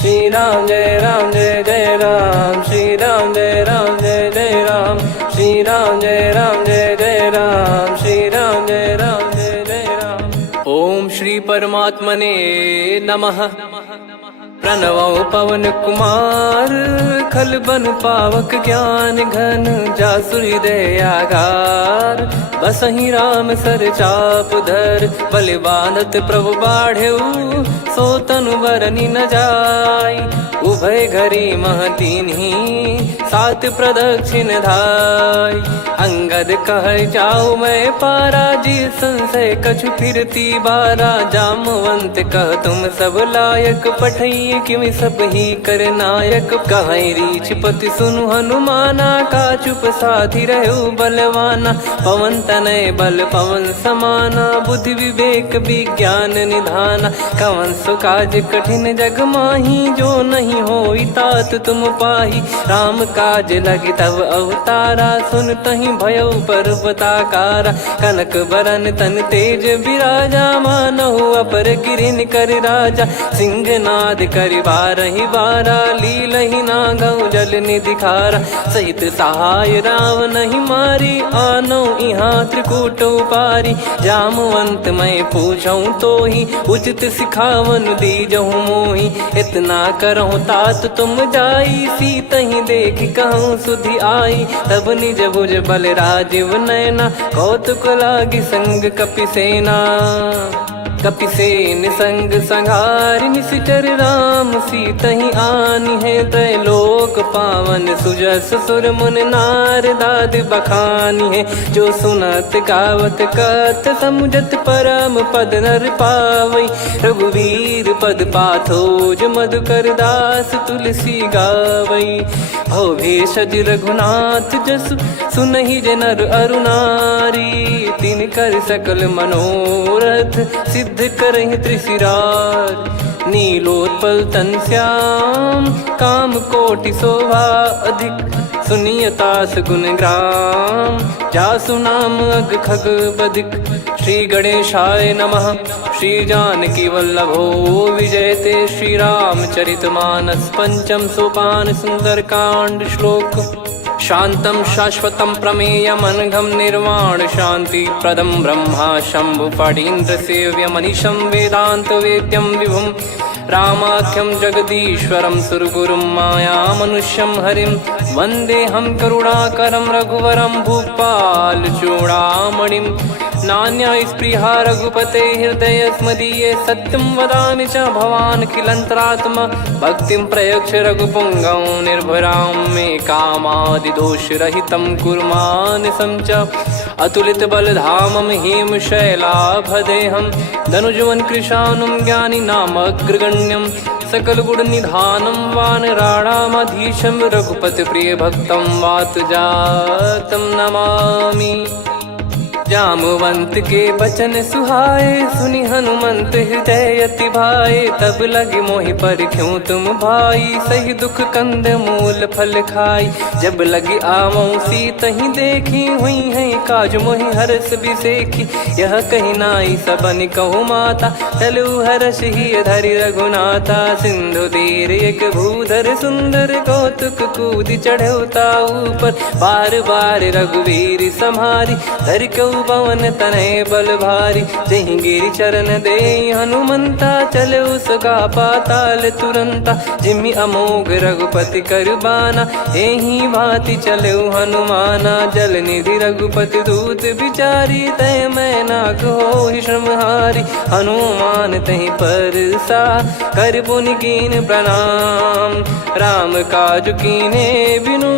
श्री राम जय जय राम, श्री राम जय जय राम, श्री राम जय जय राम, श्री राम जय जय राम। ओम श्री परमात्मने नमः। प्रणवो पवन कुमार, खल बन पावक ज्ञान घन, जासु हृदय आगार। बसहि राम सर चाप धर, बलि बांधत प्रभु बाढ़ेऊ, सो तनु बरनि न जाय। उभय घरी महतीन्ही, सात प्रदक्षिण धाय। अंगद कह जाऊ मैं पारा, जी संशय कछु फिरती बारा। जामवंत कह तुम सब लायक, पठई किमि सब ही कर नायक। कहीं रीछ पति सुनु हनुमाना, का चुप साधि रहु बलवाना। पवन तनय बल पवन समाना, बुद्धि विवेक विज्ञान निधाना। कवन सो काज कठिन जग माही, जो नहीं होई तात तुम पाही। राम काज लगी तब अवतारा, सुन तहि भयउ पर्वताकारा। कनक बरन तन तेज बिराजा, मानहु अपर गिरिन कर राजा। सिंहनाद करि बारहि बारा, लीलहि नागौ जल निधि खारा। सहित सहाय राम नहीं मारी, आनो इहाँ त्रिकूट उपारी। जामवंत मैं पूछऊँ तोहि, उचित सिखावन दीजहु मोहि। इतना करहु तात तुम जाई, सीतहि देख कहूँ सुधि आई। तब निज भुज बल राजीव नयना, कौतुक लागी संग कपिसेना। कपिसेन संग संघारि, निशिचर राम सीतहि आनी है। त्रैलोक पावन सुजस सुर मुन नार, दाद बखानी है। जो सुनत गावत कथ, समुझत परम पद नर पावई। रघुवीर पद पाथोज, मधुकर दास तुलसी गावई। भव भेषज रघुनाथ जसु, सुनहि जे नर अरु नारी। तिन कर सकल मनोरथ, सिद्ध करहि त्रिशिरार। नीलोत्पल तन श्याम, काम कोटि शोभा अधिक। सुनियतास गुण ग्राम, जासु नाम अग खग बदिक। श्री गणेशाय नमः। श्री जानकी वल्लभो विजयते, श्री रामचरित मानस। पंचम सोपान सुंदर कांड श्लोक। शांतं शाश्वतं प्रमेयमनघं, निर्वाण शांति प्रदं ब्रह्मा शंभु फणीन्द्र सेव्यमनिशं। वेदांत वेद्यं विभुं रामाख्यं जगदीश्वरं, सुरगुरुं माया मनुष्यं हरिं। वन्देऽहं करुणाकरं रघुवरं, भूपाल चूडामणिं। नान्या स्पृहा रघुपते हृदय स्मदीये, सत्यं वदामि च भवान् खिलन्तरात्मा। भक्तिं प्रयच्छ रघुपुङ्गं, निर्भरां मे कामादिदोषरहितं कुर्मानिसं च। अतुलित बलधामं हेमशैलाभदेहं, धनुजवन कृशानुं ज्ञानी नामग्रगण्यं। सकल गुण निधानं वानराणामधीशं, रघुपति प्रिय भक्तं वातजातं नमामि। जामवंत के बचन सुहाए, सुनि हनुमंत हृदय अति भाए। तब लगे मोहि पर क्यों तुम भाई, सही दुख कंद मूल फल खाई। जब लगे आवऊं सीतहि देखी, हुई है काज मोहि हरस बिसेखी। यह कही नाई सबन कहु माता, चलु हरष ही धरि रघुनाथा। सिंधु तीर एक भूधर सुंदर, कौतुक कूद चढ़ौता ऊपर। बार बार रघुवीर सम्हारी, धर कऊ पवन तनय बल भारी। जहि गिरि चरण दे हनुमंता, चले उसका पाताल तुरंता। जिमि अमोघ रघुपति कर बाना, एहि भांति चले हनुमाना। जल निधि रघुपति दूत बिचारी, तय मैं नाग होहि श्रमहारी। हनुमान तहि परसा, कर पुनि कीन प्रणाम। राम काज कीने बिनु,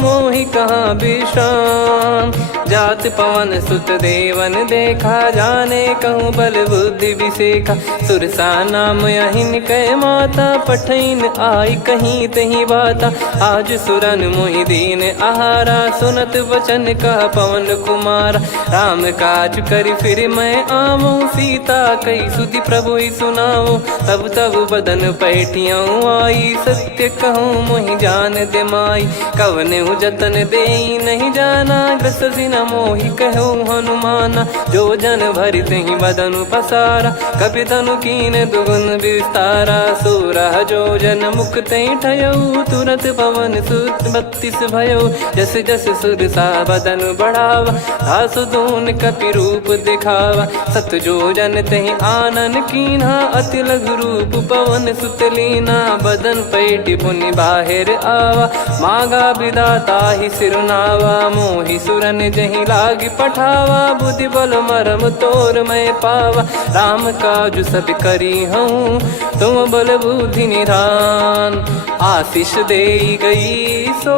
मोहि कहाँ विश्राम। जात पवन सुत देवन देखा, जाने कहूँ बल बुद्धि विसेखा। सुरसा नाम अहिन कै माता, पठैन आई कहीं तही बाता। आज सुरन मोहि दीन आहारा, सुनत वचन कह पवन कुमारा। राम काज करि फिर मैं आवऊं, सीता कई सुधि प्रभु ही सुनाओ। तब तब बदन पैठियाँ आई, सत्य कहूँ मोहि जान दे माई। कवने जतन दे नहीं जाना, ग्रसि न मोहि कहो हनुमाना। जो जन भरि तेहि बदनु पसारा, कपि तनु कीन दुगुन विस्तारा। सोरह जो जन मुख तेहि ठयऊ, तुरत पवन सुत 32 भयऊ। जस जस सुरसा बदन बढ़ावा, आसु दून कपि रूप दिखावा। सत जो जन तेहि आनन कीन्हा, अति लघु रूप पवन सुत लीना। बदन पैटि पुनि बाहिर आवा, मागा विधाता ही सिरुनावा। मोहि सुरन जहि लागी पठावा, बुद्धि बल मरम तोर मैं पावा। राम काजु सब करी हूँ, तुम बल बुद्धि निधान। आशीष देई गई सो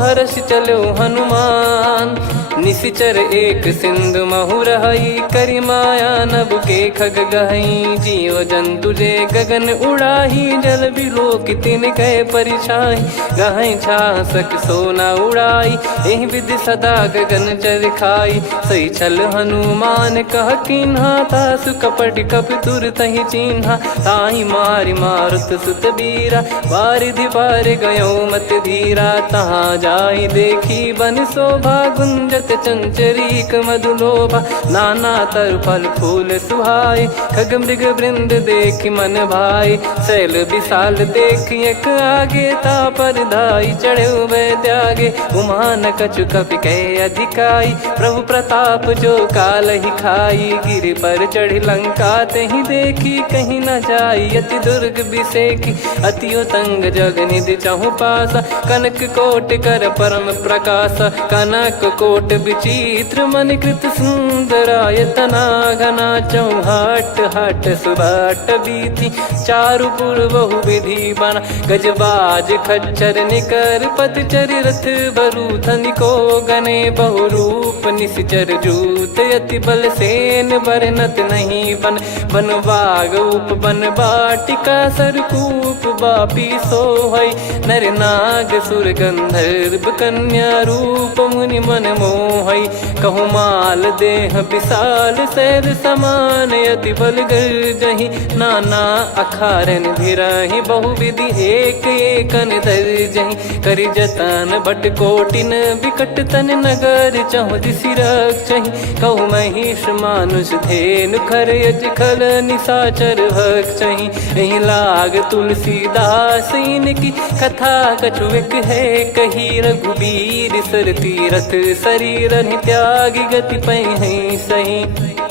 हर्ष चलो हनुमान। निशिचर एक सिंधु महु रहई, करी माया नभ के खग गहई। जीव जंतु जे गगन उड़ाही, जल बिलोक तिन कह परिछाई। गहई छासक सोना उड़ाई, एहि विधि सदा गगन चर खाई। सही छल हनुमान कह कीन्हा, तासु कपट कप तुर तहि चिन्हा। ताहि मारि मारुत सुत बीरा, वारिधि पार गयो मत धीरा। तहाँ जाई देखी बन शोभा, गुंजत चंचरीक मधुलोभा। नाना तर फल फूल सुहाए, खग मृग वृंद देख मन भाई। शैल विशाल देख एक आगे, तापर धाई चढ़े वै त्यागे। उमान कछु कपि कह अधिकाई, प्रभु प्रताप जो काल ही खाई। गिर पर चढ़ी लंका तेहि देखी, कहीं न जाई अति दुर्ग बिसेकी। अति उतंग जग निधि चहु पासा, कनक कोट कर परम प्रकाश। कनक कोट विचित्र मन कृत सुंदरायतना। घना चौहाट हाट सुबाट बीती, चारु पुर बहु विधि बना। गजबाज खच्चर निकर पतचर, रथ बरु धनिको गने। बहु रूप निशिचर जूत, अति बल सेन बरनत नहीं बन। बन बाग उप बन बाटिका, सरकूप बापी सोहई। नर नाग सुर गंधर्व कन्या, रूप मुनि मन मोहई। कहु माल देह विशाल, शैल समान अति बल गर्जहि। नाना अखारन भिरहि, बहु विधि एक एकन दर्जहि। करि जतन बट कोटिन, बिकट तन नगर चहु दिसि रक्षहि। कहु महिष मानुष धेनु, खर यज खल निशाचर भक्षहि। एहि लाग तुलसीदास इनकी, कथा कछु एक है कही। रघुबीर सर तीरथ शरीर, त्यागी गति पै सही।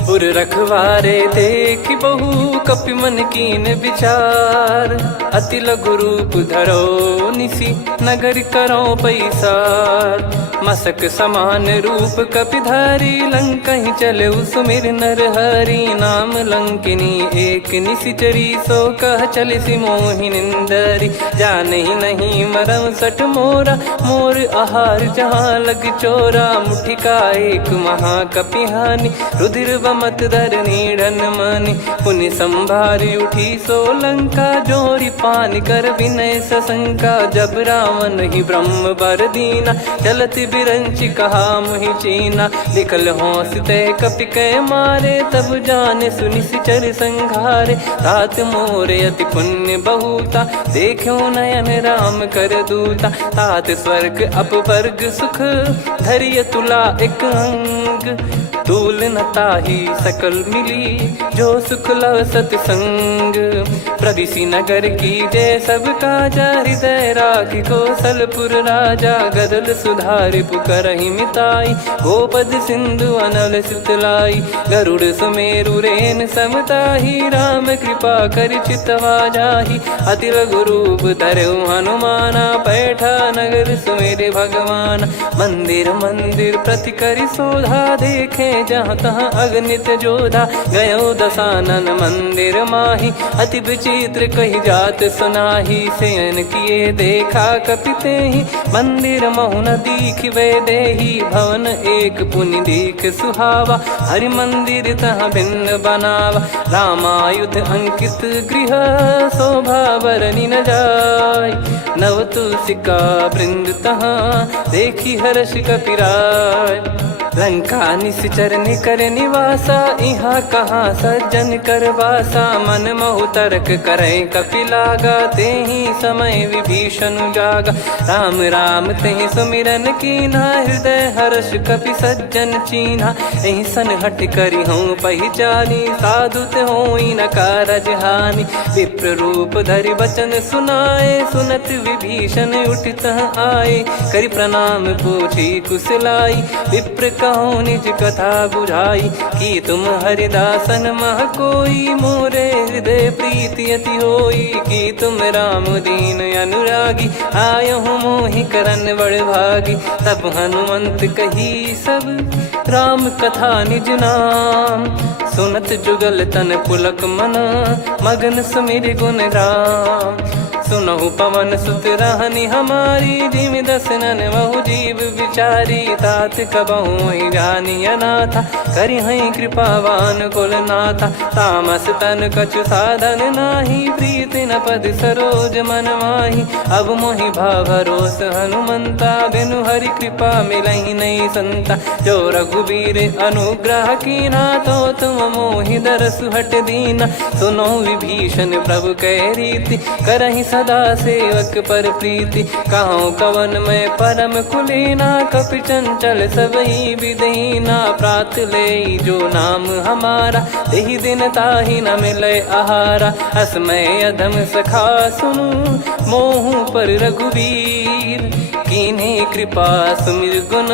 पुर रखवारे देख बहु, कपि मन कीन विचार। अति लघु रूप धरो निसी, नगर करो पैसार। मसक समान रूप कपि धारी, लंकहि चले सुमिर नर हरि। नाम लंकिनी एक निशिचरी, सो कह चलिसि मोहि निंदरी। जानहि नहीं मरम सठ मोरा, मोर आहार जहाँ लग चोरा। मुठिका एक महाकपिहानि, रुधिर बमत धरनी ढन मानि। पुनि संभारी उठी सो लंका, जोरी पान कर विनय सशंका। जब रावण ही ब्रह्म बर दीना, चलत बिरंचि कहा मुहि चीना। लिखल होंस ते कपि कै मारे, तब जाने सुनि सिचर संघारे। तात मोरे अति पुण्य बहुता, देखो नयन राम कर दूता। तात स्वर्ग अपवर्ग सुख, धरिय तुला एक अंग। तूल न ताहि सकल मिली, जो सुख लव सतसंग। प्रविशि नगर की जय सब काजा, हृदय राखि कौशलपुर राजा। गदल सुधारि पुकरहि मिताई, गोपद सिंधु अनल सितलाई। गरुड़ सुमेरु रेन समताहि, राम कृपा करि चितवा जाहि। अति लघु रूप धरऊ हनुमाना, पैठा नगर सुमेरे भगवान। मंदिर मंदिर प्रति करि शोधा, देखे जहाँ तहाँ अगणित जोधा। गयो दशानन मंदिर माही, अति विचित्र कही जात सुनाही। शयन किए देखा कपि तेहि, मंदिर महु न दीख वे देही। भवन एक पुनि दीख सुहावा, हरि मंदिर तहाँ भिन्न बनावा। रामायुध अंकित गृह, शोभा बरनि न जाय। नव तुलसी का वृंद तहाँ, देखी हर्ष कपिराय। लंका निश्चर निकर निवासा, इहाँ कहाँ सज्जन कर वासा। मन महु तर्क करे कपिलागा, तेहि समय विभीषण जागा। राम राम तेहि सुमिरन कीन्हा, हृदय हर्ष कपि सज्जन चीन्हा। एहि सन हट करि हूँ पहिचानी, साधु ते होई न कारज हानि। विप्र रूप धरि वचन सुनाए, सुनत विभीषण उठित आए। करि प्रणाम पूछी कुशलाई, विप्र कहो निज कथा बुझाई। कि तुम हरिदासन मह कोई, मोरे हृदय प्रीति अति होई। कि तुम राम दीन अनुरागी, आयहु मोहि करन बड़ भागी। तब हनुमंत कही सब राम कथा निज नाम, सुनत जुगल तन पुलक मना, मगन सुमिर गुण राम। सुनहु पवन सुत रहनी हमारी, जिमि दसनन महु जीव विचारी। तात कबहु ही जानी अनाथा, करि हई कृपावान कुल नाथा। तामस तन कछु साधन नाही, प्रीति न पद सरोज मन माही। अब मोहि भाव भरोस हनुमंता, बिनु हरि कृपा मिलहि नहीं संता। जो रघुबीर अनुग्रह कीन्हा, तो तुम मोहि दरसु हट दीना। सुनो विभीषण प्रभु कह रीति, करहि सदा सेवक पर प्रीति। कहूँ कवन में परम कुलीना, कपि चंचल सबही विदहीना। प्रात ले जो नाम हमारा, तेहि दिन ताहि न मिले आहारा। असमय अधम सखा सुनु, मोहु पर रघुवीर। कीन्ही कृपा सुमिर गुण,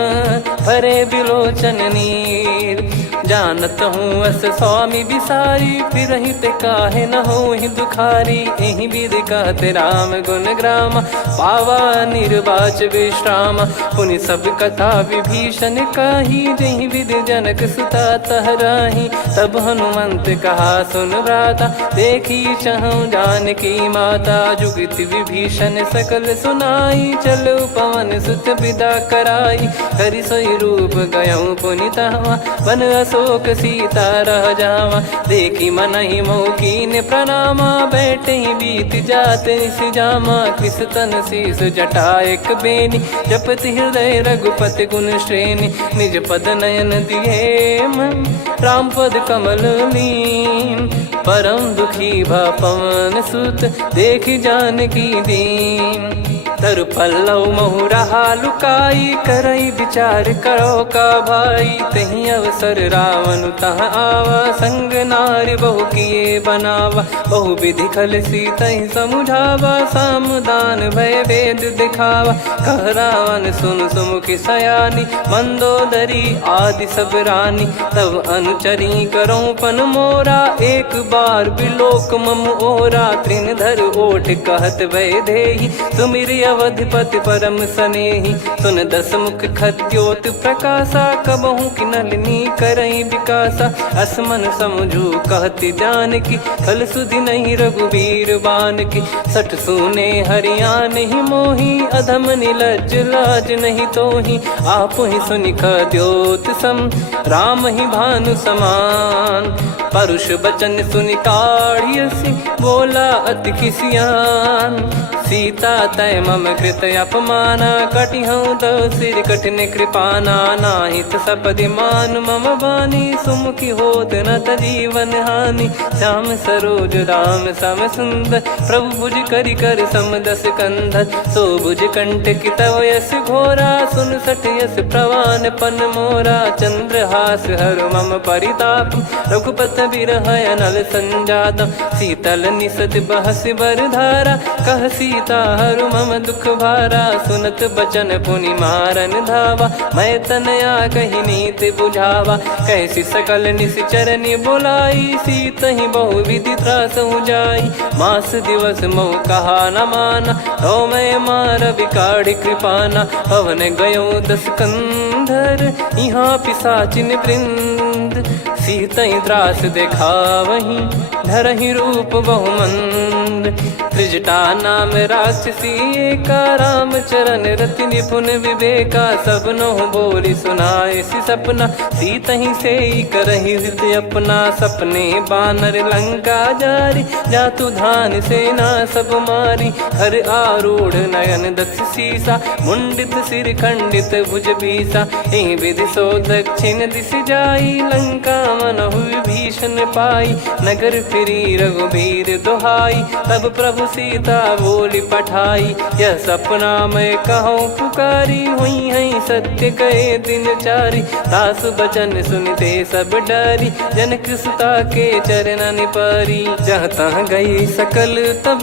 भरे बिलोचन नीर। जानत हूँ अस स्वामी बिसारी, फिरहि ते काहे न होहि दुखारी। एहि विधि कहते राम गुण ग्राम, पावा निर्वाच विश्राम। पुनि सब कथा विभीषण काही, जहि विधि जनक सुता तहराही। तब हनुमंत कहा सुन भ्राता, देखी चहु जानकी माता। जुगति विभीषण सकल सुनाई, चलो पवन सुत विदा कराई। करि सोई रूप गयऊँ पुनि तहवा, वन अशोक सीता रह जावा। देखी मनहि मोह कीन्ह प्रणामा, बैठे ही बीत जात निस जामा। कृस तन शीस जटा एक बेनी, जपति हृदय रघुपति गुण श्रेणी। निज पद नयन दिए मन, राम पद कमल लीन। परम दुखी भा पवन सुत, देखि जानकी दीन। तरु पल्लव महु रहा लुकाई, करई विचार करो का भाई। तहि अवसर रावण तह आवा, संग नारी बहु किए बनावा। बहु विधि खल सीतहि समुझावा, सामदान भय वेद दिखावा। कह रावण सुन सुमुखि सयानी, मंदोदरी आदि सब रानी। तब अनुचरी करो पन मोरा, एक बार बिलोक मम ओरा। तृण धर ओठ कहत भय देहि, सुमिर अवधिपति परम सनेहि। सुन दस मुख खद्योत प्रकाशा, कबहु कि नलिनी करई विकासा। असमन समझू कहति जानकी, खल सुधि नहीं रघुवीर बानकी। सठ सुने हरियाण ही मोही, अधम निलज्ज लाज नहीं तोही। आप ही सुनि खद्योत सम, राम ही भानु समान। परुष बचन सुनि काढ़ियसि, बोला अति किसियान। सीता तय मम कृत अपमाना, कटिहऊँ तव सिर कठिन कृपाना। नाहित सपदि मान मम बानी, सुमुखी होत न जीवन हानि। श्याम सरोज राम सम सुंदर, प्रभु भुज करि कर सम दस कंधर। सो भुज कंठ की तव यस घोरा, सुन सठ यस प्रवान पन मोरा। चंद्रहास हर मम परिताप, रघुपत बिरह अनल संजातम। शीतल निसत बहस बर धारा, कह सीता हरु मम दुख भारा। सुनत बचन पुनि मारन धावा, मैं तनया कहि नीति बुझावा। कैसी सकल निश्चरनि बुलाई, सीतहि बहु विधि त्रासहु जाई। मास दिवस मोह कहा न माना, तो मैं मार बिकाढ़ि कृपाना। पवन गयो दस कंधर, यहाँ पिशाचिन वृंद। मंद, सीतई त्रास देखावहीं धरहि रूप बहुमंद। त्रिजटा नाम राक्षसी एका, राम चरण रति निपुण विवेका। सबनो बोली सुनाए सि सपना, सीतहि से करहि हृद अपना। सपने बानर लंका जारी, जातु धान सेना सब मारी। हर आरूढ़ नयन दक्ष सीसा, मुंडित सिर खंडित भुज बीसा। एहि विधि सो दक्षिण दिश जाई, लंका मनहु विभीषण पाई। नगर फिरी रघुबीर दुहाई, तब प्रभु सीता बोली पठाई। यह सपना मैं कहूँ पुकारी, हुई है सत्य कहे दिन चारी। दास बचन सुनते सब डरी, जनक सुता के चरण परी। जहाँ तहाँ गई सकल तब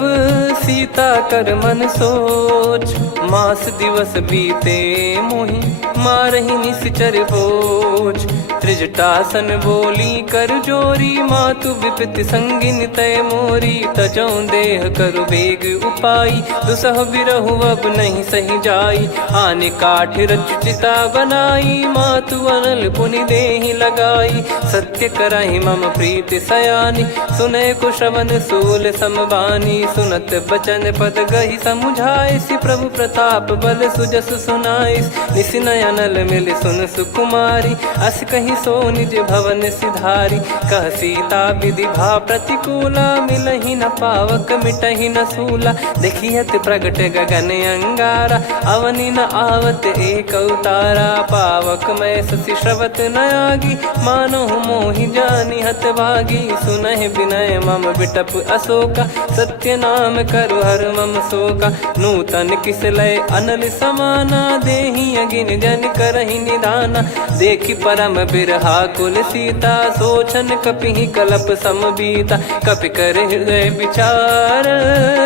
सीता कर मन सोच। मास दिवस बीते मोहि मारहि निश्चर बोझ। त्रिजटासन बोली कर जोरी, मातु विपत्ति संगिन तय मोरी। तजौ देह करु बेग उपाई, दुसह बिरहु अब नहीं सही जाई। आने काठ रचिता बनाई, मातु अनल पुनि देहि लगाई। सत्य करहि मम प्रीति सयानी, सुनय को श्रवण सूल समबानी। सुनत बचन पद गहि समुझाए, सि प्रभु प्रताप बल सुजस सुनाइस। निस नयनल मिल सुन सुकुमारी, अस कहि सो निज भवन सिधारी। कह सीता विधि भा प्रतिकूला, मिलहि न पावक मिटहि न सूला। देखियत प्रगट गगन अंगारा, अवनि न आवत एक अवतारा। पावक मैं शशि श्रवत न आगी, मानो मोहि जानि हत भागी। सुनहि विनय मम बिटप अशोका, सत्य नाम करु हर मम शोका। नूतन किस लय अनल समाना, देहि अगिन जन करहि निदाना। देखि परम बिरहा कुल सीता, सोचन कपिहि कलप समबीता। कपि कर हृदय विचार,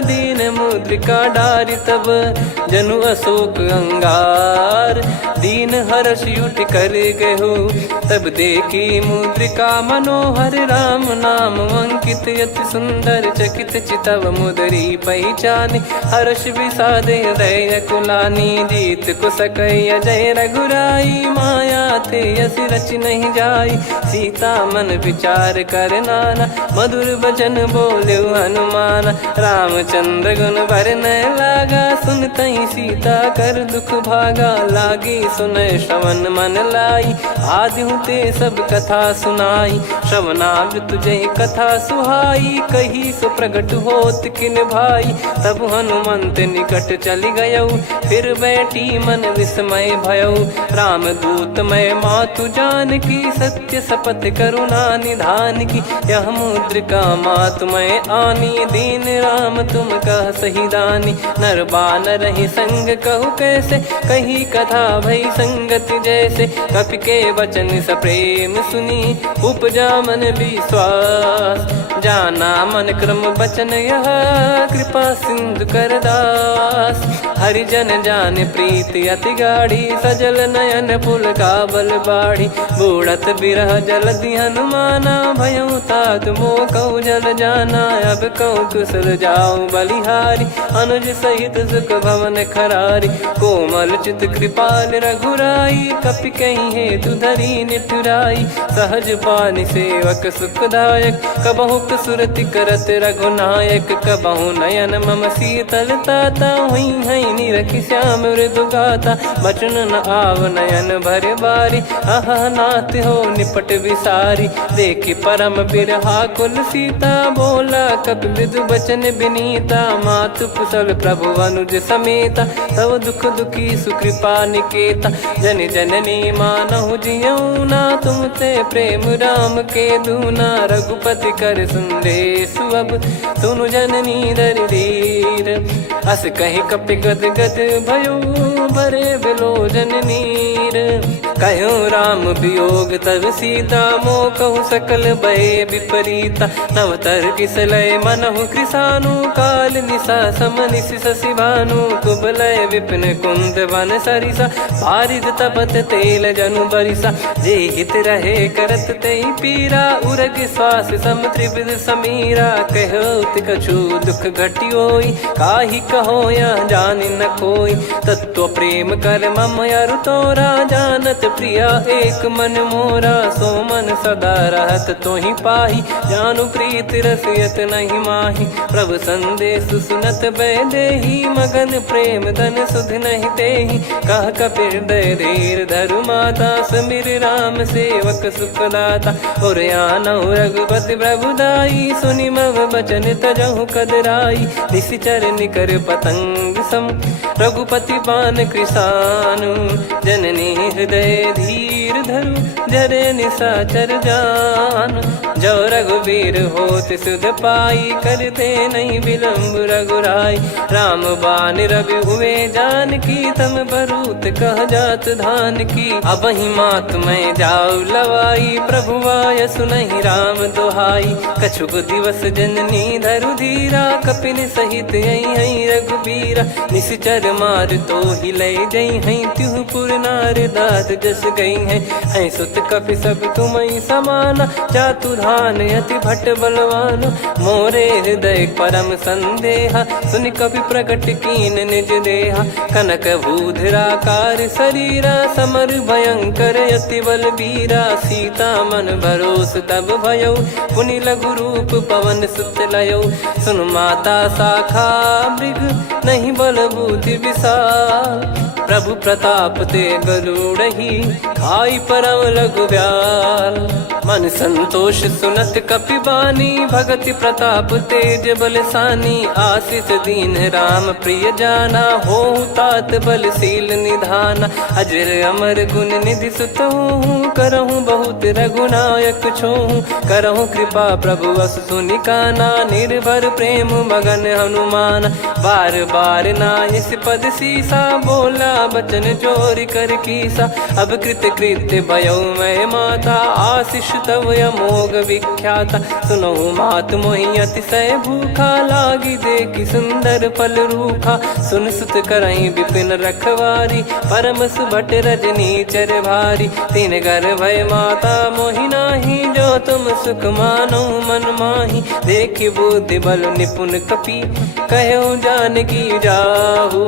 दीन मुद्रिका डारि तब जनु अशोक अंगार। दीन हर्ष उठ कर गहु, तब देखी मुद्रिका मनोहर। राम नाम अंकित अति सुंदर, चकित चितव मुदरी पहचान। हर्ष विषाद हृदय कुलानी, जीत को सकय जय रघुराई। माया थे यस रच नहीं जाई, सीता मन विचार कर नाना। मधुर बचन बोले हनुमान, रामचंद्र गुण बरनै लागा। सुनतहि सीता कर दुख भागा, लागी सुनय श्रवण मन लाई। आदि ते सब कथा सुनाई, श्रवणामृत जय कथा सुहाई। कही सो प्रगट होत किन भाई, तब हनुमंत निकट चली गयौ। फिर बैठी मन विस्मय भयौ, राम दूत मैं मातु जानकी। सत्य शपथ करुणा निधान की, यह मुद्रिका मातु मैं आनी। दीन राम तुम कह सही दानी, नर बानर ही संग कहु कैसे। कही कथा भई संगति जैसे, कपि के वचन सप्रेम सुनी। उपजा मन विश्वास, जाना मन क्रम बचन यह। कृपा सिंधु कर दास, हरिजन जान प्रीति अति गाढ़ी। सजल नयन पुल का बल बाढ़ी, बूढ़त बिरह जल दी हनुमाना। भयउ तात मोह कहु जल जाना, अब कहु कुशल जाऊं बलिहारी। अनुज सहित सुख भवन खरारी, कोमल चित कृपाल रघुराई। कपि कहीं हेतु धरी निठुराई, सहज पानि सेवक सुखदायक। कबहु सुरति करत रघुनायक, कबहु नयन मम शीतल ताता। हुई है निरखि श्याम मृदु गाता, बचन न आव नयन भर बारी। आहा नाथ हो निपट विसारी, देखि परम बिरहा कुल सीता। बोला कपि मृदु बचन बिनीता, मातु कुशल प्रभु अनुज समेता। तव दुख दुखी सुकृपा निकेता, जन जननी मानहु जियऊ ना। तुम ते प्रेम राम के दूना, रघुपति कर संदेश अब सुनु जननी दर धीर। अस कहि कपि गद गद भयो, भरे बिलोचन नीर। कहो राम वियोग तब सीता, मोह कहु सकल भय विपरीता। नवतर किसलय मनहु कृसानु, काल निशा समनिशि शशि भानु। कुबलय विपिन कुंद वन सरिसा, पारिद तपत तेल जनु बरिसा। जे हित रहे करत तेहि पीरा, उरग श्वास सम त्रिविध समीरा। कहो कछु दुख घटियोई, काहि कहो या जान न कोई। तत्व प्रेम कर मम अरु तोरा, जानत प्रिया एक मन मोरा। सो मन सदा रहत तो ही पाही, जानु प्रीत रसियत नहीं माही। प्रभु संदेश सुनत बैदेही, मगन प्रेम धन सुध नहीं तेही। कह कपिर दय धीर धरु माता, समिर राम सेवक सुखदाता। और आनौ रघुपति प्रभुदाई, सुनि मव बचन तजहु कदराई। निशिचर निकर पतंग सम, रघुपति पान कृसानु। जननी हृदय धीर धरु, जरे निशाचर जान। जो रघुवीर होत सुध पाई, करते नहीं विलम्ब रघुराई। राम बान रवि हुए जानकी, तम बरूत कह जात धान की। अब ही मात मैं जाऊ लवाई, प्रभु आय सुनहि राम दोहाई। कछुक दिवस जननी धरु धीरा, कपिन सहित यही रघुबीरा। निशिचर मार तो ही ले जई हैं, त्युह पुर नार दाद जस गई हैं। सुत कपि सब तुमहि समाना, जातु धान अति भट बलवान। मोरे हृदय परम संदेहा, सुनि कपि प्रकट कीन निज देहा। कनक भूधराकार शरीरा, समर भयंकर अति बलबीरा। सीता मन भरोस तब भयउ, पुनि लघु रूप पवन सुत लयउ। सुन माता शाखा मृग, नहीं बल बुद्धि विशाल। प्रभु प्रताप ते गरुड़ही, खाई परम लघु ब्याल। मन संतोष सुनत कपि बानी, भगति प्रताप तेज बलसानी। आशीष दीन राम प्रिय जाना, होहु तात बलशील निधाना। अजर अमर गुण निधि सुतहु, करहु बहुत रघुनायक छोहु। करहु कृपा प्रभु अस सुनि काना, निर्भर प्रेम मगन हनुमान। बार बार नायस पद सीसा, बोला बचन चोरी कर कीसा। अब कृत कृत्य भयउ मैं माता, आशीष तव अमोघ विख्याता। सुनहु मात मोहि अतिशय भूखा, लागी देखि सुंदर फल रूखा। सुन सुत करहि विपिन रखवारी, परम सुभट रजनी चर भारी। तीन घर भय माता मोहि नाही, जो तुम सुख मानो मन माही। देखि बुद्धि बल निपुण कपि, कहु जानकी जाहु।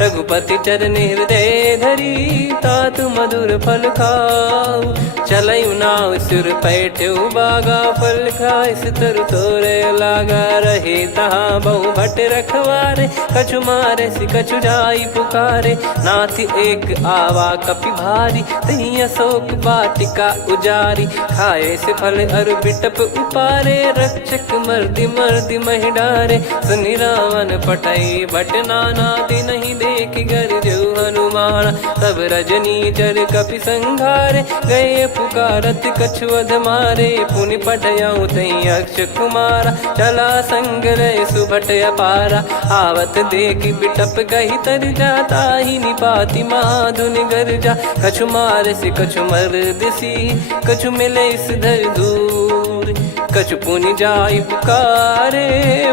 रघुपति चरण हृदय धरी, तात मधुर फल खाऊ। चलयु नाव सुर पैठ्यु बागा, फल खाइस तरु तोरे लागा। रहे तहाँ बहु भट रखवारे, कछु मारे सि कछु जाई पुकारे। नाथ एक आवा कपि भारी, तही अशोक वाटिका उजारी। खाए से फल अरु बिटप उपारे, रक्षक मर्दि मर्दि महि डारे। सुनि रावण पटई भट नाना, तिनहि देखि गरजउ हनुमान। तब रजनी चर कपि संघारे, गए पुकारत कछु अध मारे। पुनि पठयउ तई अक्ष कुमारा, चला संग रहे सुभट अपारा। आवत देखि बिटप गही तर जाता, ही निपाति महाधुनि गर्जा। कछु मार से कछु मर्दिसी, कछु मिले इस धर दूर। कछु पुनि जाई पुकारे,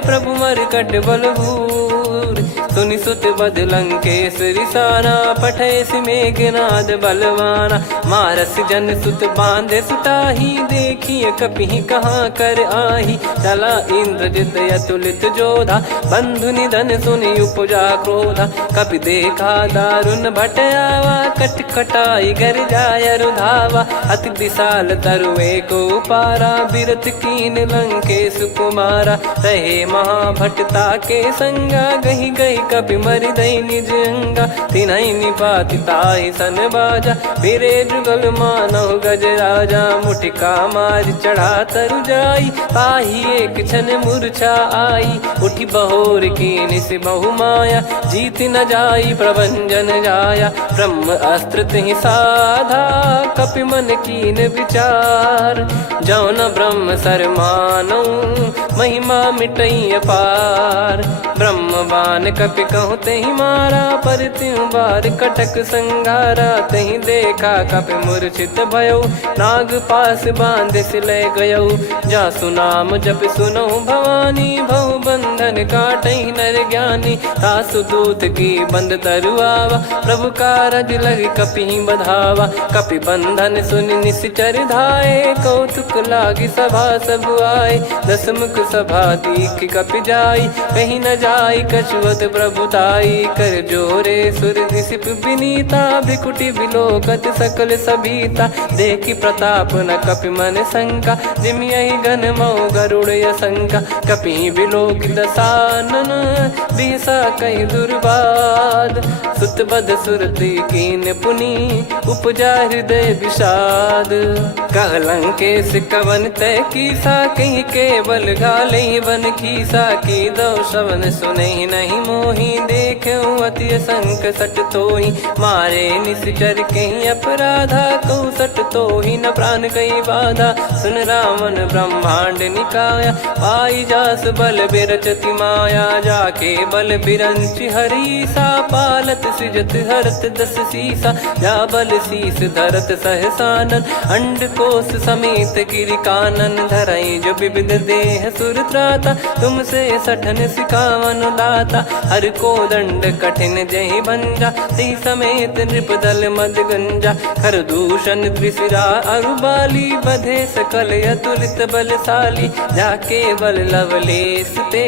प्रभु मरकट बलभूर। सुनि सुत बद लंकेश्वरी साना, पठय मेघनाद बलवाना। मारस जन सुत बांधे सुताही, देखिए कपि कहाँ कर आही। चला इंद्रजित अतुलित जोधा, बंधु निधन सुनि उपजा क्रोधा। कपि देखा दारुण भट आवा, कट कटाई गर जाय रुधावा। अति विशाल तरुए को पारा, बिरत कीन लंकेश कुमारा। रहे महाभटता के संगा, गही गही कपि मरि दई निज अंगा। तिन्हि निपाति ताहि सन बाजा, फिरे जुगल मानव गज राजा। मुटिका मार चढ़ा तरु जाई, ताहि एक क्षण मूर्छा आई। उठि बहोर कीन से बहु माया, जीत न जाई प्रभंजन जाया। ब्रह्म अस्त्र तिहि साधा, कपि मन कीन विचार। जौ न ब्रह्म सर मानौ, महिमा मिटई अपार। ब्रह्म बान कपि कहु तहि मारा, पर त्यों बार कटक संगारा। तहि देखा कपि मूर्छित भयउ, नाग पास बांध सिले गयउ। जासु नाम जप सुनहु भवानी, भव बंधन काटहि नर ज्ञानी। तासु दूत की बंद तरुआवा, प्रभु कारज लग कपि बधावा। कपि बंधन सुनि निश्चर धाये, कौतुक लागी सभा सब आए। दस मुख सभा दीख कपि जाई, कहीं न जाई कछुवत प्रभुताई। कर जोरे सुर दिसिप विनीता, भ्रिकुटि बिलोकत सकल सबीता। देखि प्रताप न कपि मन शंका, जिमियहि गन मऊ गरुड़ असंका। कपि बिलोक दसानन, बिहसा कहि दुर्वाद। सुत बध सुरति कीन पुनि, उपजा हृदय विषाद। कहलंकेश कवन तय कीसा, कहीं केवल गाले बन खीसा। की दो श्रवण सुने नहीं मोही, देखे अति संक सट तोही। मारे निश्चर कहीं अपराधा, कहूँ सट तोही न प्राण कहीं बाधा। सुन रावण ब्रह्मांड निकाया, पाई जास बल बिरचति माया। जाके बल बिरंच हरीसा, पालत सृजत हरत दस सीसा। जा बल शीस धरत सहसानन, अंड कोश समेत गिरि कानन। धरई जो विविध देह सुर त्राता, तुमसे सठन सिखावन दाता। हर को दंड कठिन जहि भंजा, ती समेत नृप दल मद गंजा। खर दूषण त्रिशिरा अरुबाली, बधे सकल अतुलित बलशाली। जाके बल लवलेश ते,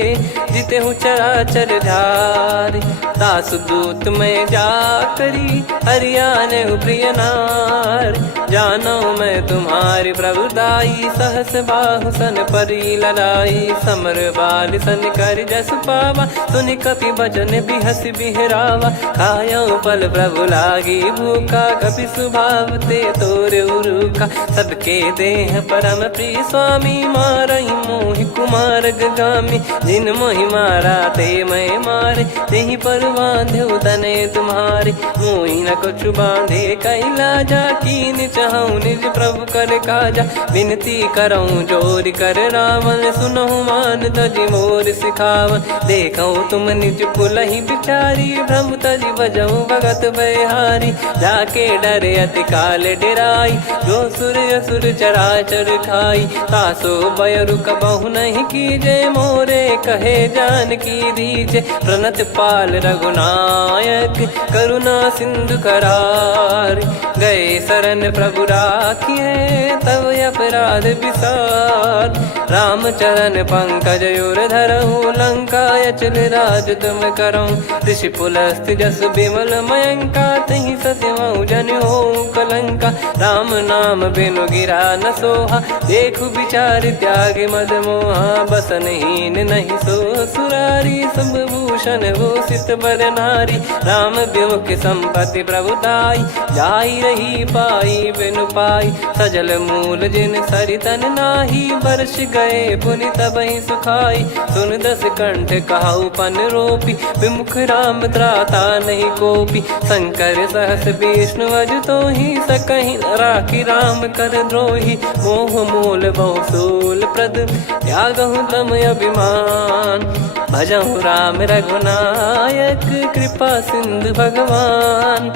जिते हूँ चराचर धारी। दास दूत में जा करी, हरियाने प्रिय नार। जानो मैं तुम्हारी प्रभुताई, सहस बाहु सन परी लड़ाई। समर बाल सन कर जस पावा, सुनि कपि भजन बिहस बिहरावा। खायो पल प्रभु लागी भूखा, कपि स्वभाव ते तोर उरुखा। सबके देह परम प्रिय स्वामी, मारई मोहि कुमार गगामी। जिन मोहि मारा ते मैं मारे, तेहि पर बांधो तने तुम्हारे। मोहि न कुछ बांधे कैलाजा, कीन चाहूँ निज प्रभु कर काजा। विनती करऊँ जोर कर रावण, सुनहु मान तजि मोर सिखावन। देखऊँ तुम निज पुलहि बिचारी, भ्रम तजि बजऊँ भगत बहारी। जाके डरे अति काल डेराई, जो सुर असुर चराचर खाई। तासो बयरु कबहु नहीं कीजे, मोरे कहे जान की दीजे। प्रणत पाल रघुनायक, करुणा सिंधु करार। गए शरण प्रभु राखिए, तब अपराध विसार। राम चरण पंकज उर धरऊँ, लंका अचल राज तुम करऊँ। ऋषि पुलस्त जस विमल मयंका, तहि सत्यमऊ जन हो कलंका। राम नाम बिनु गिरा न सोहा, देखु विचार त्याग मद मोहा। बसनहीन नहीं सो सुरारी, सब भूषण भूषित बर नारी। राम विमुख संपत्ति प्रभुताई, जाई रही पाई बिनु पाई। सजल मूल जिन सरितन नाही, वर्ष गए पुनि तबहि सुखाई। सुन दस कंठ कहाऊ पन रोपी, विमुख राम त्राता नहीं कोपी। शंकर सहस विष्णु अज तोहि, सकहि न राखी राम कर द्रोही। मोह मूल बहु सूल प्रद, त्यागहु तम अभिमान। भजहु राम रघुनायक, कृपा सिंधु भगवान।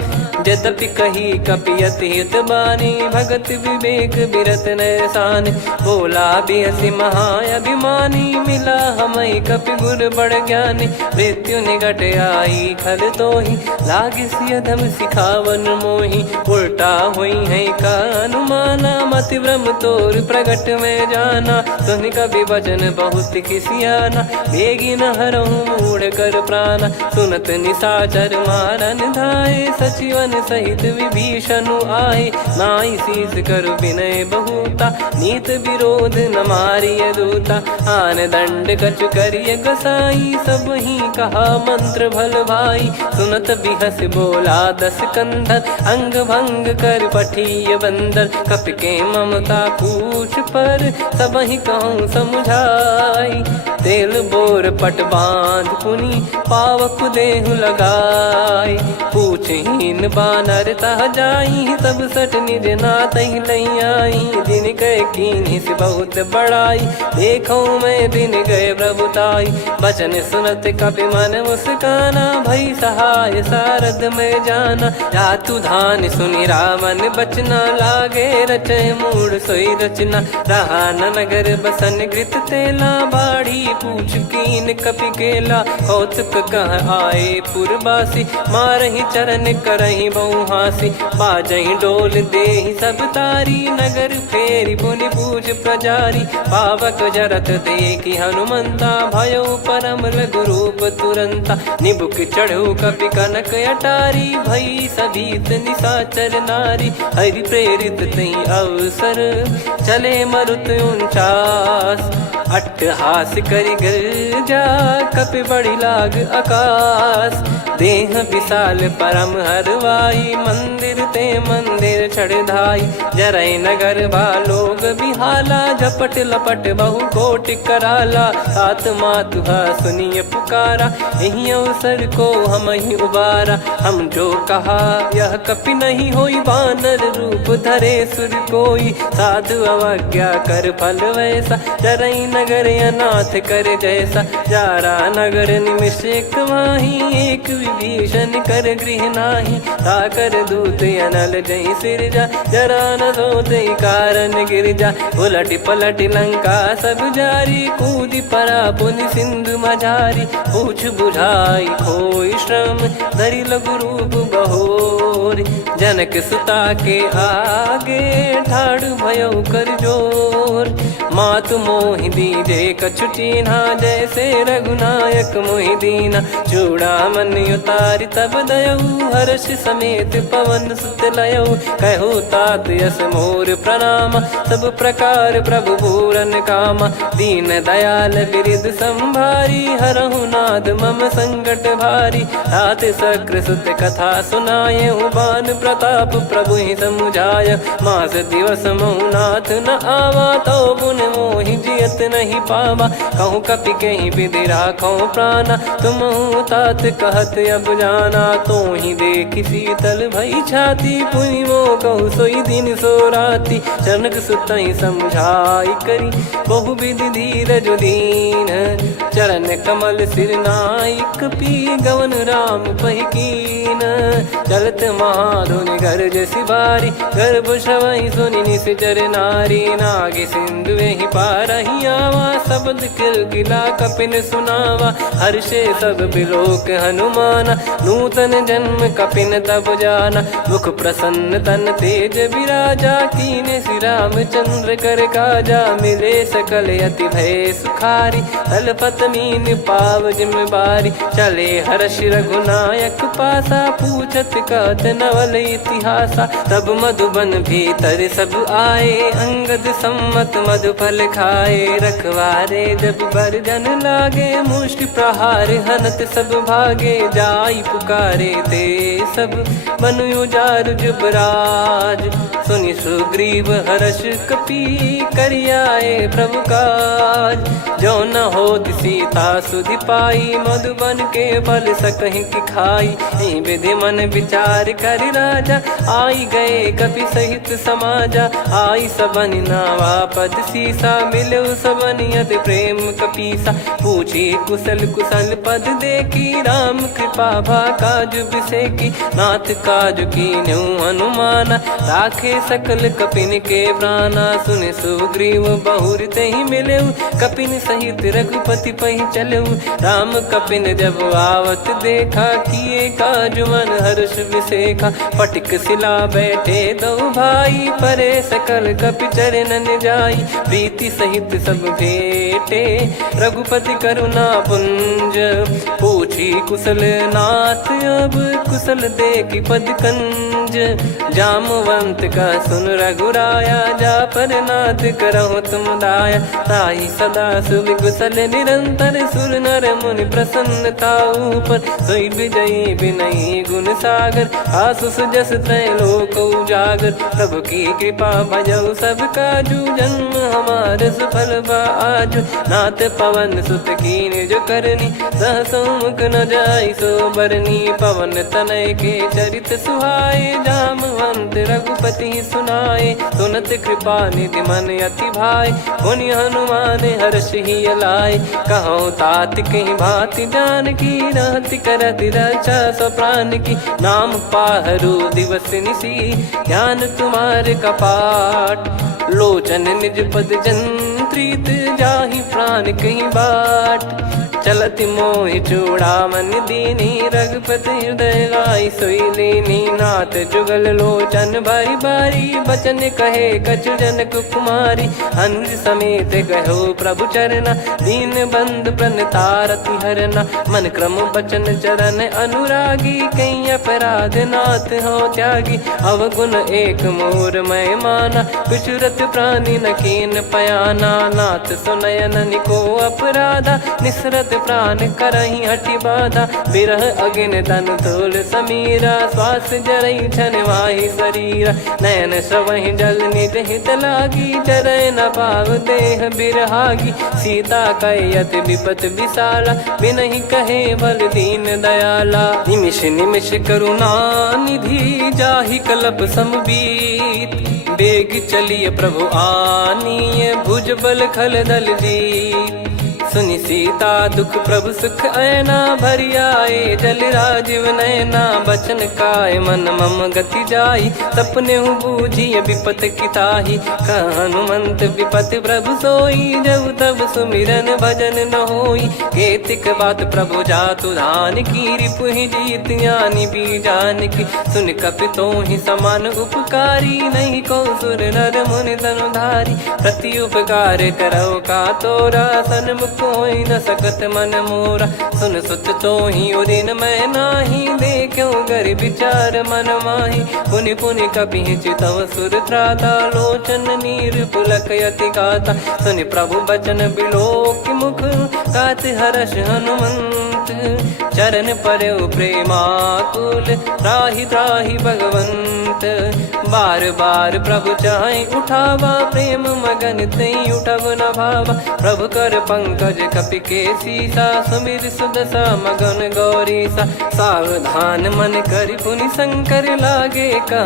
यद्यपि कही कपियति हित बानी, भगत विवेक बिरत नैसान। बोला बिहसि महाअभिमानी, मिला हमई कपि गुर बड़ ज्ञानी। मृत्यु निकट आई खल तोहि, लागिसि अधम सिखावन मोहि। उल्टा हुई है का अनुमाना, मति भ्रम तोर प्रगट में जाना। सुन कवि वचन बहुत खिसियाना, बेगी न हरहु मूढ़ कर प्राणा। सुनत निशाचर मारन धाये, सचिवन सहित विभीषणु आए। नाई शीस कर विनय बहुता, नीत विरोध न मारिय दूता। आन दंड कछु करिय गसाई, सब ही कहा मंत्र भल भाई। सुनत बिहस बोला दस कंधर, अंग भंग कर पठिय बंदर। कपि के ममता पूछ पर, सब ही कहूँ समुझाई। तेल बोर पट बांध पुनि, पावक देहु लगाई। पूछहीन बानर तह जाई, सब सट निज नातहि लई आई। दिन गए कीन्ही से बहुत बड़ाई, देखो मैं दिन गए प्रभुताई। बचन सुनत कपि मन मुस्काना, भई सहाय सारद में जाना। जातु धान सुनि रावण बचना, लागे रचय मूढ़ सोई रचना। रहा न नगर बसन घृत तेला, बाढ़ी पूछ कीन कपि केला कौतुक कह आए पुरबासी मारही चरण करही बहु हासी बाजही डोल देहि सब तारी नगर फेरी पुनि पूज प्रजारी पावक जरत देखी हनुमंता भयो परम लघु रूप तुरंता निबुक चढ़ू कपि कनक अटारी भई सभीत निशाचर नारी हरि प्रेरित तई अवसर चले मरुत 49 अट्टहास करि गिरजा कपि बड़ी लाग आकाश देह विशाल परम हरवाई मंदिर ते मंदिर चढ़ाई जरई नगर बालोग बिहाला झपट लपट बहु कोट कराला सात मातुहा सुनिय पुकारा यही अवसर को हम ही उबारा हम जो कहा यह कपि नहीं होई बानर रूप धरे सुर कोई साधु अवज्ञा कर फल वैसा जरई नगर अनाथ कर जैसा जारा नगर निमिष एक माही एक विभीषण कर गृह नाही ताकर दूत अनल जय सिरजा जरा न सोते कारण गिरजा उलट पलट लंका सब जारी कूदी परा पुनि सिंधु मझारी पूछ बुझाई खोई श्रम धरि लघु रूप बहोरी जनक सुता के आगे ठाड़ भयो कर जोर मातु मोहि दीजे कछु चीन्हा जैसे रघुनायक मोहि दीना चूड़ामन उतारि तब दयऊ हर्ष समेत पवन सुत लयऊ कहु तात यस मोर प्रणाम सब प्रकार प्रभु पूरन कामा दीन दयाल बिरिद संभारी हरहु नाद मम संकट भारी तात सक्र सुत कथा सुनाये बान प्रताप प्रभु ही समुझाय मास दिवस महु नाथ न आवा तो पुन मोहि जियत नहीं पावा कहूँ कपि कहीं विधि राखो प्राणा तुम तात कहत अब जाना तो ही देख शीतल भई छाती पुनि मो कहु सोई दिन सो राती जनक सुतई समझाई करी बहु विधि धीरज दीन चरण कमल सिर नाइक पी गवन राम पहिकीन चलत महाधुनि गर्ज सिबारी गर्भ श्रवहि सुनि निश्चर नारी नागे सिंधु ही पारही आवा शब्द किलकिला कपिन सुनावा हर्षे सब बिलोक हनुमाना नूतन जन्म कपिन तब जाना मुख प्रसन्न तन तेज विराजा कीने श्री रामचंद्र कर काजा मिले सकल अति भय सुखारी तलपत मीन पाव जिम्मेवारी चले हर्ष रघुनायक पासा पूछत कहत नवल इतिहासा तब मधुबन भीतर सब आए अंगद सम्मत मधुफल खाए रखवारे जब बरजन लागे मुष्टि प्रहार हनत सब भागे जाई पुकारे ते सब मनु उजार जुबराज सुनि सुग्रीव हर्ष कपि करियाए प्रभु काज जो न हो सीता सुधि पाई मधुबन के फल सकहि की खाई विधि मन विचार कर राजा आई गए कपि सहित समाजा आई सबन नावा पद सीसा मिलो सबनियत प्रेम कपीसा पूछी कुशल कुशल पद देखी राम कृपा भा काज बिसेकी नाथ काज की न्यू हनुमाना राखे सकल कपिन के प्राणा सुन सुग्रीव बहुर ते ही मिले कपिन सहित रघुपति पहि चले राम कपिन जब आवत देखा किए काज मन हर्ष विसेखा पटिक सिला बैठे दो भाई परे सकल कपि चरणन जाई प्रीति सहित सब भेटे रघुपति करुणा पुंज पूछी कुशल नाथ अब कुशल देखी पद कंज जामवंत का सुन रघुराया जा पर नाथ करहु तुम दाया ताई सदा सुभि कुशल निरंतर सुर नर मुनि प्रसन्नता ऊपर सोई विजयी विनयी गुण सागर आसु सुजस त्रैलोक उजागर प्रभु की कृपा भजऊ सब काजू जन्म हमार सफल बाजू नाथ पवन सुत कीन जो करनी सहसो मुख न जाई सो बरनी पवन तनय के चरित सुहाए जामवंत रघुपति सुनाए सुनत कृपा निधि मन अति भाई पुनि हनुमान हर्ष ही लाए कहो तात कहीं भांति जान की रहति करति रक्षा सो प्राण की नाम पाहरू दिवस निसी ध्यान तुम्हारे कपाट लोचन निज पद जन प्रीत जाहि प्राण कहीं बाट। चलत मोहि चूड़ा मन दीनी रघुपति हृदय लाई सोई लीनी। नाथ जुगल लोचन बारी बारी बचन कहे कछु जनक कुमारी। हंस समेत गहो प्रभु चरना दीन बंद प्रणतारति हरना। मन क्रम बचन चरण अनुरागी कहीं अपराध नाथ हो त्यागी। अवगुण एक मोर मैं माना बिचुरत प्राणी न कीन पयाना। नाथ सुनयन निको अपराधा निसरत प्राण करही हटि बाधा। बिरह अगिन तन तोल समीरा श्वास जरई छन वाहि शरीरा। नयन श्रवहि जल निज हित लागी चरय न पाव देह बिरहागी। सीता कयत विपत विशाला बिनहि कहे बल दीन दयाला। निमिष निमिष करुणा निधि जाहि कलप समबीत। बेग चलिए प्रभु आनीय भुज बल खल दल जीत। सुनि सीता दुख प्रभु सुख ऐना भरि आए जल राजीव नैना। बचन काय मन मम गति जाई सपने बूझिय विपत किताही। हनुमंत विपत प्रभु सोई जब तब सुमिरन भजन न होई। केतिक बात प्रभु जातु धान की रिपुहि जीत ज्ञानी बीजान की। सुन कपितो ही समान उपकारी नहीं को सुर नर मुनि तनुधारी। प्रति उपकार करौ का तोरा सन्मुख कोई न सकत मन मोरा। सुन सुत तो ही उदिन मैं नाही देखो गर विचार मन माही। पुनि पुनि कपि चितव सुर त्राता लोचन नीर पुलक यति गाता। सुनि प्रभु बचन बिलोक मुख गात हर्ष हनुमंत। चरण परौ प्रेमाकुल त्राहि त्राहि भगवंत। बार बार प्रभु चाहि उठावा प्रेम मगन तई उठब न भावा। प्रभु कर पंकज कपि के सीसा सुमिर सुदशा मगन गौरीसा। सावधान मन करि पुनि शंकर लागे कहा